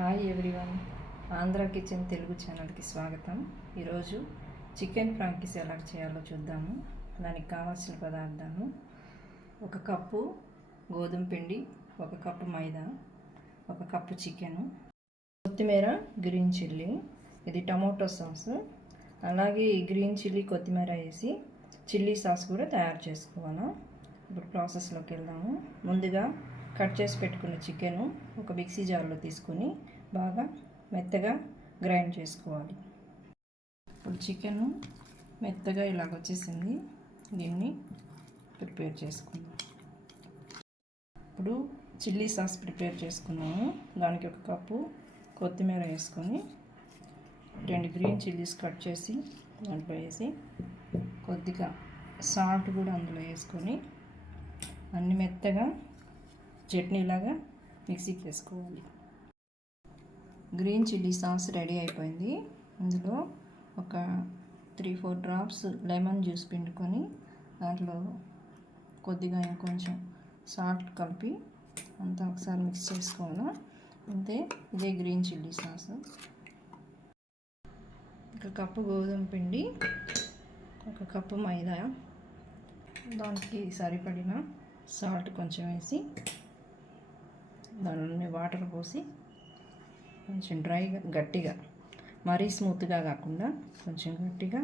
Hi everyone Andhra kitchen Telugu ఛానల్కి స్వాగతం. ఈరోజు చికెన్ ఫ్రాంకీస్ ఎలా చేయాలో చూద్దాము. దానికి కావాల్సిన పదార్థాలు ఒక కప్పు గోధుమ పిండి ఒక కప్పు మైదా ఒక కప్పు చికెను కొత్తిమీర గ్రీన్ చిల్లీ ఇది టమోటో సాస్ అలాగే ఈ గ్రీన్ చిల్లీ కొత్తిమీర వేసి చిల్లీ సాస్ కూడా తయారు చేసుకోవాలి. ఇప్పుడు ప్రాసెస్లోకి వెళ్దాము. ముందుగా కట్ చేసి పెట్టుకున్న చికెను ఒక మిక్సీ జార్లో తీసుకొని బాగా మెత్తగా గ్రైండ్ చేసుకోవాలి. ఇప్పుడు చికెను మెత్తగా ఇలాగ వచ్చేసింది. దీన్ని ప్రిపేర్ చేసుకుందాం. ఇప్పుడు చిల్లీ సాస్ ప్రిపేర్ చేసుకున్నాము. దానికి ఒక కప్పు కొత్తిమీర వేసుకొని రెండు గ్రీన్ చిల్లీస్ కట్ చేసి దాంట్లో వేసి కొద్దిగా సాల్ట్ కూడా అందులో వేసుకొని అన్ని మెత్తగా చట్నీలాగా మిక్సీకి వేసుకోవాలి గ్రీన్ చిల్లీ సాస్ రెడీ అయిపోయింది. ఇందులో ఒక three four drops lemon juice పిండుకొని దాంట్లో కొద్దిగా కొంచెం సాల్ట్ కలిపి అంతా ఒకసారి మిక్స్ చేసుకోవాలి? అంతే ఇదే గ్రీన్ చిల్లీ సాస్. ఒక కప్పు గోధుమ పిండి ఒక కప్పు మైదా. దానికి సరిపడిన సాల్ట్ కొంచెం వేసి దానిలోనే వాటర్ పోసి కొంచెం డ్రైగా గట్టిగా మరీ స్మూత్గా కాకుండా కొంచెం గట్టిగా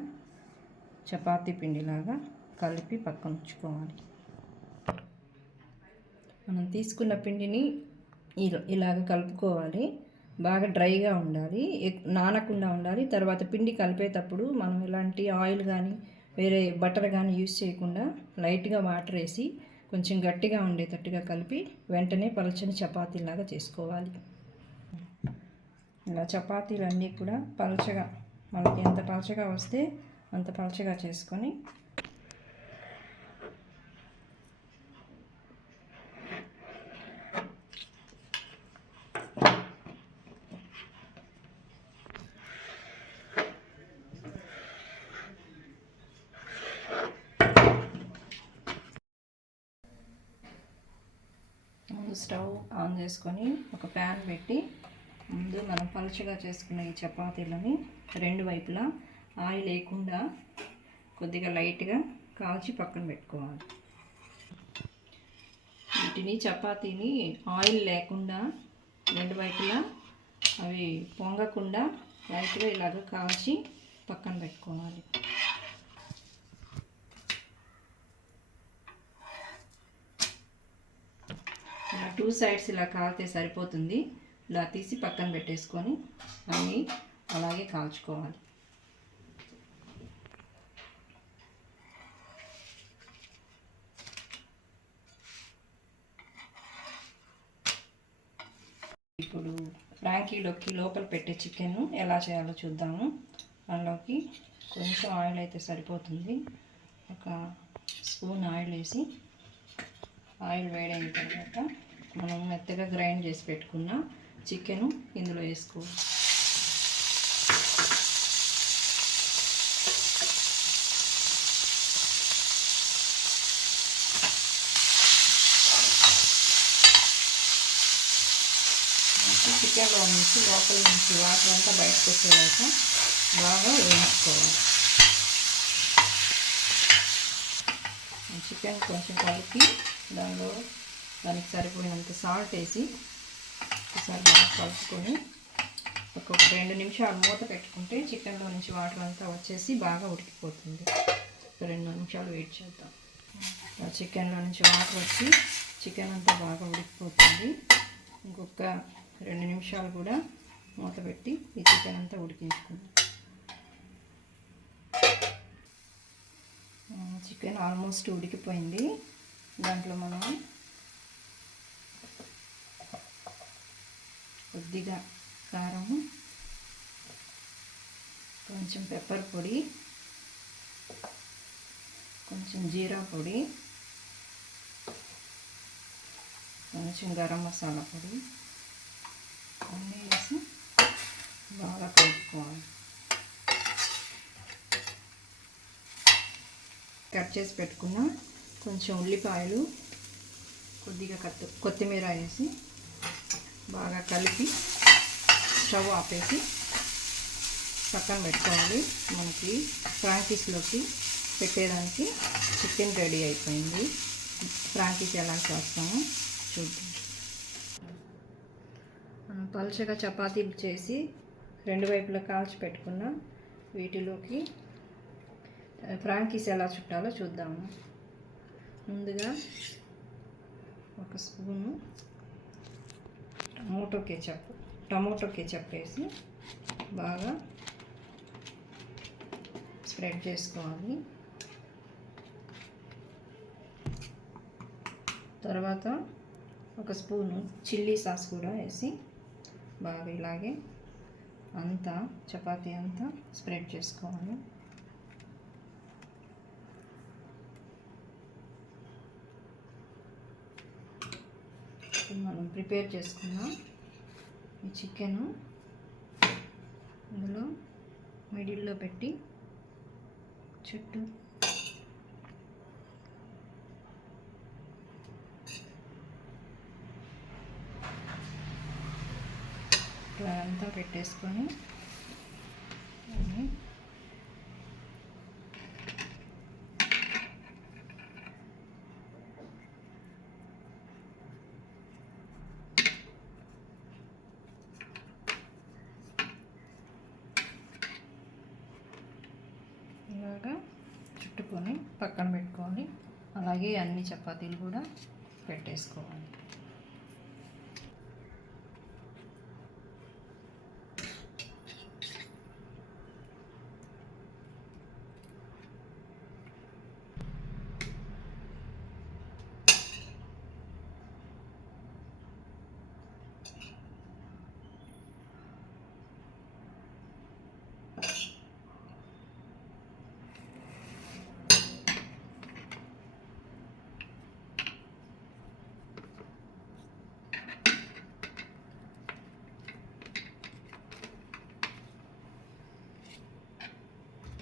చపాతీ పిండిలాగా కలిపి పక్కన ఉంచుకోవాలి మనం తీసుకున్న పిండిని ఇలా ఇలాగ కలుపుకోవాలి. బాగా డ్రైగా ఉండాలి. నానకుండా ఉండాలి. తర్వాత పిండి కలిపేటప్పుడు మనం ఎలాంటి ఆయిల్ కానీ వేరే బటర్ కానీ యూస్ చేయకుండా లైట్గా వాటర్ వేసి కొంచెం గట్టిగా ఉండేటట్టుగా కలిపి వెంటనే పలచని చపాతీలాగా చేసుకోవాలి. ఇలా చపాతీలు అన్నీ కూడా పలచగా మనకి ఎంత పలచగా వస్తే అంత పలచగా చేసుకొని ముందు స్టవ్ ఆన్ చేసుకొని ఒక ప్యాన్ పెట్టి ముందు మనం పలుచగా చేసుకున్న ఈ చపాతీలని రెండు వైపులా ఆయిల్ లేకుండా కొద్దిగా లైట్గా కాల్చి పక్కన పెట్టుకోవాలి. వీటిని చపాతీని ఆయిల్ లేకుండా రెండు వైపులా అవి పొంగకుండా లైట్గా ఇలాగ కాల్చి పక్కన పెట్టుకోవాలి. టూ సైడ్స్ ఇలా కాలితే సరిపోతుంది. ఇలా తీసి పక్కన పెట్టేసుకొని అన్నీ అలాగే కాల్చుకోవాలి. ఇప్పుడు ఫ్రాంకీలోకి లోపల పెట్టే చికెన్ ఎలా చేయాలో చూద్దాము. అందులోకి కొంచెం ఆయిల్ అయితే సరిపోతుంది. ఒక స్పూన్ ఆయిల్ వేసి ఆయిల్ వేడైన తర్వాత మనం మెత్తగా గ్రైండ్ చేసి పెట్టుకున్న చికెను ఇందులో వేసుకోవాలి చికెన్లో నుంచి లోపల నుంచి వాటర్ అంతా బయటకు వచ్చేదాకా బాగా వేయించుకోవాలి. చికెన్ కొంచెం కలిపి దానిలో దానికి సరిపోయినంత సాల్ట్ వేసి ఒకసారి బాగా కలుపుకొని ఒక రెండు నిమిషాలు మూత పెట్టుకుంటే చికెన్లో నుంచి వాటర్ అంతా వచ్చేసి బాగా ఉడికిపోతుంది. ఒక రెండు నిమిషాలు వెయిట్ చేద్దాం. చికెన్లో నుంచి వాటర్ వచ్చి చికెన్ అంతా బాగా ఉడికిపోతుంది. ఇంకొక రెండు నిమిషాలు కూడా మూత పెట్టి ఈ చికెన్ అంతా ఉడికించుకుందాం. చికెన్ ఆల్మోస్ట్ ఉడికిపోయింది. దాంట్లో మనం కొద్దిగా కారం కొంచెం పెప్పర్ పొడి కొంచెం జీరా పొడి కొంచెం గరం మసాలా పొడి అన్నీ వేసి బాగా కలుపుకోవాలి. కట్ చేసి పెట్టుకున్న కొంచెం ఉల్లిపాయలు కొద్దిగా కొత్తిమీర వేసి బాగా కలిపి స్టవ్ ఆపేసి పక్కన పెట్టుకోవాలి. మనకి ఫ్రాంకీస్లోకి పెట్టేదానికి చికెన్ రెడీ అయిపోయింది. ఫ్రాంకీస్ ఎలా చేస్తామో చూద్దాం. పలుచగా చపాతీలు చేసి రెండు వైపులా కాల్చి పెట్టుకున్న వీటిలోకి ఫ్రాంకీస్ ఎలా చుట్టాలో చూద్దాము. ముందుగా ఒక spoon tomato ketchup tomato ketchup వేసి బాగా స్ప్రెడ్ చేసుకోవాలి. తర్వాత ఒక స్పూను చిల్లీ సాస్ కూడా వేసి బాగా ఇలాగే అంతా చపాతీ అంతా స్ప్రెడ్ చేసుకోవాలి. ఇప్పుడు మనం ప్రిపేర్ చేసుకున్నాం ఈ చికెను ఇందులో మిడిల్లో పెట్టి చుట్టూ ఇట్లా అంతా పెట్టేసుకొని దాన్ని ఇలాగా చుట్టుకొని పక్కన పెట్టుకొని అలాగే అన్ని చపాతీలు కూడా పెట్టేసుకోవాలి.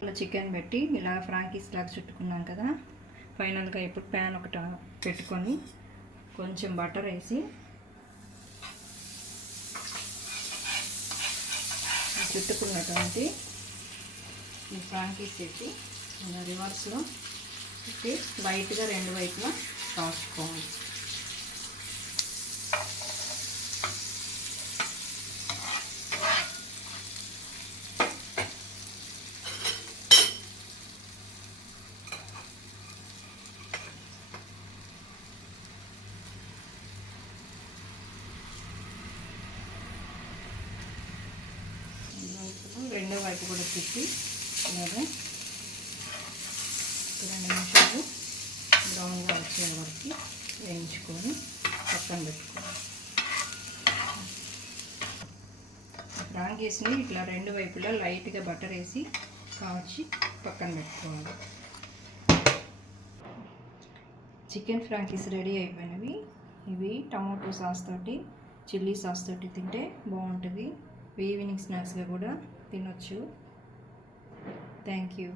ఇట్లా చికెన్ పెట్టి ఇలా ఫ్రాంకీస్ లాగా చుట్టుకున్నాం కదా. ఫైనల్గా ఇప్పుడు ప్యాన్ ఒకటి పెట్టుకొని కొంచెం బటర్ వేసి చుట్టుకున్నటువంటి ఈ ఫ్రాంకీస్ పెట్టి రివర్స్లో పెట్టి వైట్గా రెండు వైపులా కాల్చుకోవాలి. వైపు కూడా తిప్పి అలాగే రెండు నిమిషాలు బ్రౌన్గా వచ్చే వరకు వేయించుకొని పక్కన పెట్టుకోవాలి. ఫ్రాంగీస్ని ఇట్లా రెండు వైపులా లైట్గా బటర్ వేసి కాల్చి పక్కన పెట్టుకోవాలి. చికెన్ ఫ్రాంకీస్ రెడీ అయిపోయినవి. ఇవి టమాటో సాస్ తోటి చిల్లీ సాస్ తోటి తింటే బాగుంటుంది. ఈవినింగ్ స్నాక్స్గా కూడా తినొచ్చు థ్యాంక్ యూ